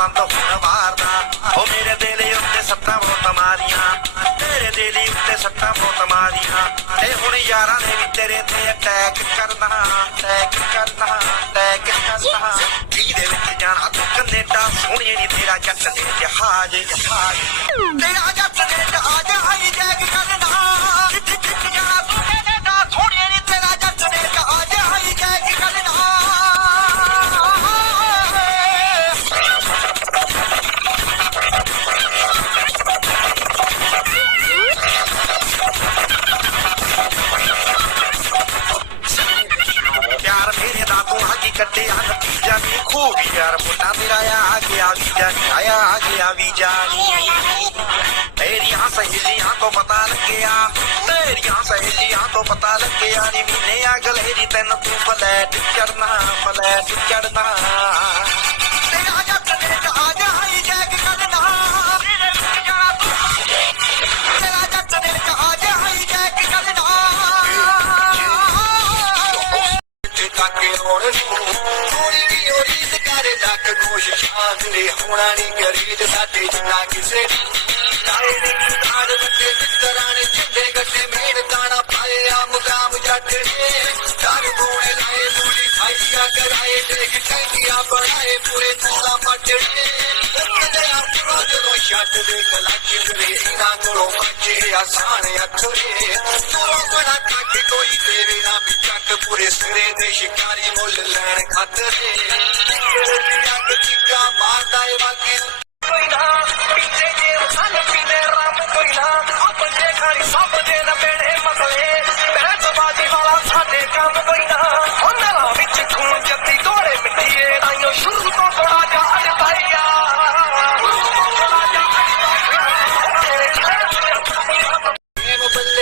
ਪਸੰਦ ਹੁਣ ਵਾਰਦਾ ਉਹ ਮੇਰੇ ਦਿਲ ਉੱਤੇ ਸੱਟਾਂ ਬਹੁਤ ਮਾਰੀਆਂ ਤੇਰੇ ਦਿਲ ਉੱਤੇ ਸੱਟਾਂ ਬਹੁਤ ਮਾਰੀਆਂ ਤੇ ਹੁਣ ਯਾਰਾਂ ਨੇ ਵੀ ਤੇਰੇ ਤੇ ਅਟੈਕ ਕਰਨਾ ਜਿਹਦੇ ਵਿੱਚ ਜਾਣਾ ਤੂੰ ਕੈਨੇਡਾ ਸੋਹਣੀਏ ਨੀ ਤੇਰਾ ਜੱਟ ਦੇ ਜਹਾਜ਼ ਤੇਰਾ ਜੱਟ ਦੇ ਜਹਾਜ਼ ਹਾਈ ਜੈਕ ਕਰਨਾ ਜਾਣਾ ਤੂੰ ਕੈਨੇਡਾ ਸੋਹਣੀਏ ਨੀ ਤੇਰਾ ਜੱਟ ਦੇ ਜਹਾਜ਼ ਹਾਈ ਜੈਕ ਕਰਨਾ ਕੱਢਿਆ ਨਤੀਜਾ ਵੀ ਖੂਬ ਯਾਰ ਮੁੰਡਾ ਮੇਰਾ ਆ ਗਿਆ ਵੀਜ਼ਾ ਨੀ ਆਇਆ ਆ ਗਿਆ ਵੀਜ਼ਾ ਨੀ ਤੇਰੀਆਂ ਸਹੇਲੀਆਂ ਤੋਂ ਪਤਾ ਲੱਗਿਆ ਤੇਰੀਆਂ ਸਹੇਲੀਆਂ ਤੋਂ ਪਤਾ ਲੱਗਿਆ ਨੀ ਮਹੀਨੇ ਅਗਲੇ ਦੀ ਤੈਨੂੰ ਤੂੰ ਫਲੈਟ ਚੜਨਾ ਤੇਰਾ ਜੱਟ ਦੇ ਜਹਾਜ਼ ਹਾਈ ਜੈਕ ਕਰਨਾ ਤੇਰਾ ਜੱਟ ਦੇ ਜਹਾਜ਼ ਹਾਈ ਜੈਕ ਕਰਨਾ ਥੋੜੀ ਵੀ ਉਰੀਦ ਕਰੇ ਲੱਖ ਕੋਸ਼ਿਸ਼ਾਂ ਤੇਰੇ ਹੋਣਾ ਨੀ ਕਰੀਦ ਸਾਡੇ ਜਿੰਨਾ ਕਿਸੇ ਦੀ ਲਾਏ ਨੇ ਕਿਤਾਬ ਉੱਤੇ ਮਿੱਤਰਾਂ ਨੇ ਝੰਡੇ ਗੱਡੇ ਮਿਹਨਤਾਂ ਨਾ ਪਾਏ ਆ ਮੁਕਾਮ ਜੱਟ ਨੇ ਦਰ ਬੋਲੇ ਲਾਏ ਮੂਲੀ ਖਾਈਆ ਕਰਾਏ ਦੇਖ ਟੈਂਕੀਆਂ ਬਣਾਏ ਪੂਰੇ ਤੂਲਾ ਪੱਟੜੇ ਜਦੋਂ ਛੱਡ ਦੇ ਕਲਾਚੀ ਕਰੇ ਇਹਨਾਂ ਕੋਲੋਂ ਬੱਚੇ ਆਸਾਨ ਅੱਥਰੇ ਕੋਲੋਂ ਬੜਾ ਤੱਕ ਕੋਈ ਤੇਰੇ ਨਾ ਵੀ ਚੱਕ ਪੂਰੇ ਸਿਰੇ ਦੇ ਸ਼ਿਕਾਰੀ ਮੁੱਲ ਲੈਣ ਖਾਤਰੇ ਅੱਗ ਚੀਕਾ ਮਾਰਦਾ ਏ ਬਾਕੀ ਕੋਈ ਨਾ ਪਿੱਛੇ ਜੇ ਸਨ ਪੀਂਦੇ ਰਾਮ ਕੋਈ ਨਾ ਆਪਣੇ ਖਾਰੀ ਸਭ ਦੇ ਨਾ ਬੇੜੇ ਮਸਲੇ ਬਹਿਤ ਬਾਜੀ ਵਾਲਾ ਸਾਡੇ ਕੰਮ ਕੋਈ ਨਾ ਉਹਨਾਂ ਵਿੱਚ ਖੂਨ ਜੱਤੀ ਤੋੜੇ ਮਿੱਟੀਏ ਆਇਓ ਸ਼ੁਰੂ ਤੋਂ ਥੋੜਾ ਜਿਹਾ ਅੜਤਾਈਆ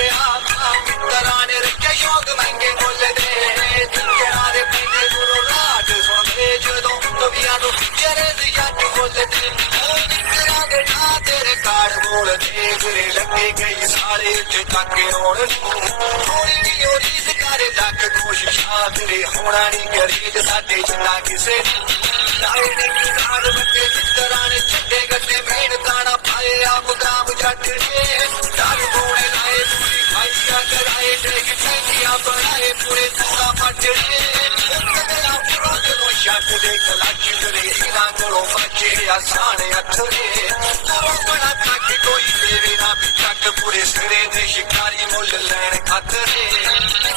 ਮਿੱਤਰਾਂ ਨੇ ਰੱਖੇ ਸ਼ੌਕ ਮਹਿੰਗੇ ਮੁੱਲ ਦੇ ਦੁਨੀਆਂ ਦੇ ਪੀਂਦੇ ਗੁਰੂ ਰਾਤ ਸੁਣਦੇ ਜਦੋਂ ਕਵੀਆਂ ਨੂੰ ਜਰੇ ਦੀ ਜੱਟ ਬੋਲਦੇ ਮਿੱਤਰਾਂ ਦੇ ਨਾਂ ਤੇਰੇ ਕਾਰਡ ਬੋਲਦੇ ਤੇਰੇ ਲੱਗੇ ਗਈ ਸਾਰੇ ਉੱਤੇ ਤੱਕ ਰੋਣ ਥੋੜੀ ਵੀ ਉਰੀਦ ਕਰੇ ਲੱਖ ਕੋਸ਼ਿਸ਼ਾਂ ਤੇਰੇ ਹੋਣਾ ਨੀ ਕਰੀਦ ਸਾਡੇ ਜਿੰਨਾ ਕਿਸੇ ਲਾਏ ਨੇ ਕਿਤਾਬ ਉੱਤੇ ਮਿੱਤਰਾਂ ਨੇ ਝੰਡੇ ਗੱਡੇ ਮਿਹਨਤਾਂ ਨਾ ਪਾਏ ਆ ਮੁਕਾਮ ਜੱਟ ਨੇ ਦਰ ਬੋਲੇ ਲਾਏ ਪੂਰੀ ਖਾਈਆ ਕਰਾਏ ਦੇਖ ਟੈਂਕੀਆਂ ਬਣਾਏ ਪੂਰੇ ਤੂਲਾ ਪੱਟੜੇ ਜਦੋਂ ਛੱਡ ਦੇ ਕਲਾਚੀ ਕਰੇ ਇਹਨਾਂ ਕੋਲੋਂ ਬੱਚੇ ਆਸਾਨ ਅੱਥਰੇ ਕੋਲੋਂ ਬੜਾ ਤੱਕ ਕੋਈ ਤੇਰੇ ਨਾ ਵੀ ਚੱਕ ਪੂਰੇ ਸਿਰੇ ਦੇ ਸ਼ਿਕਾਰੀ ਮੁੱਲ ਲੈਣ ਖਾਤਰੇ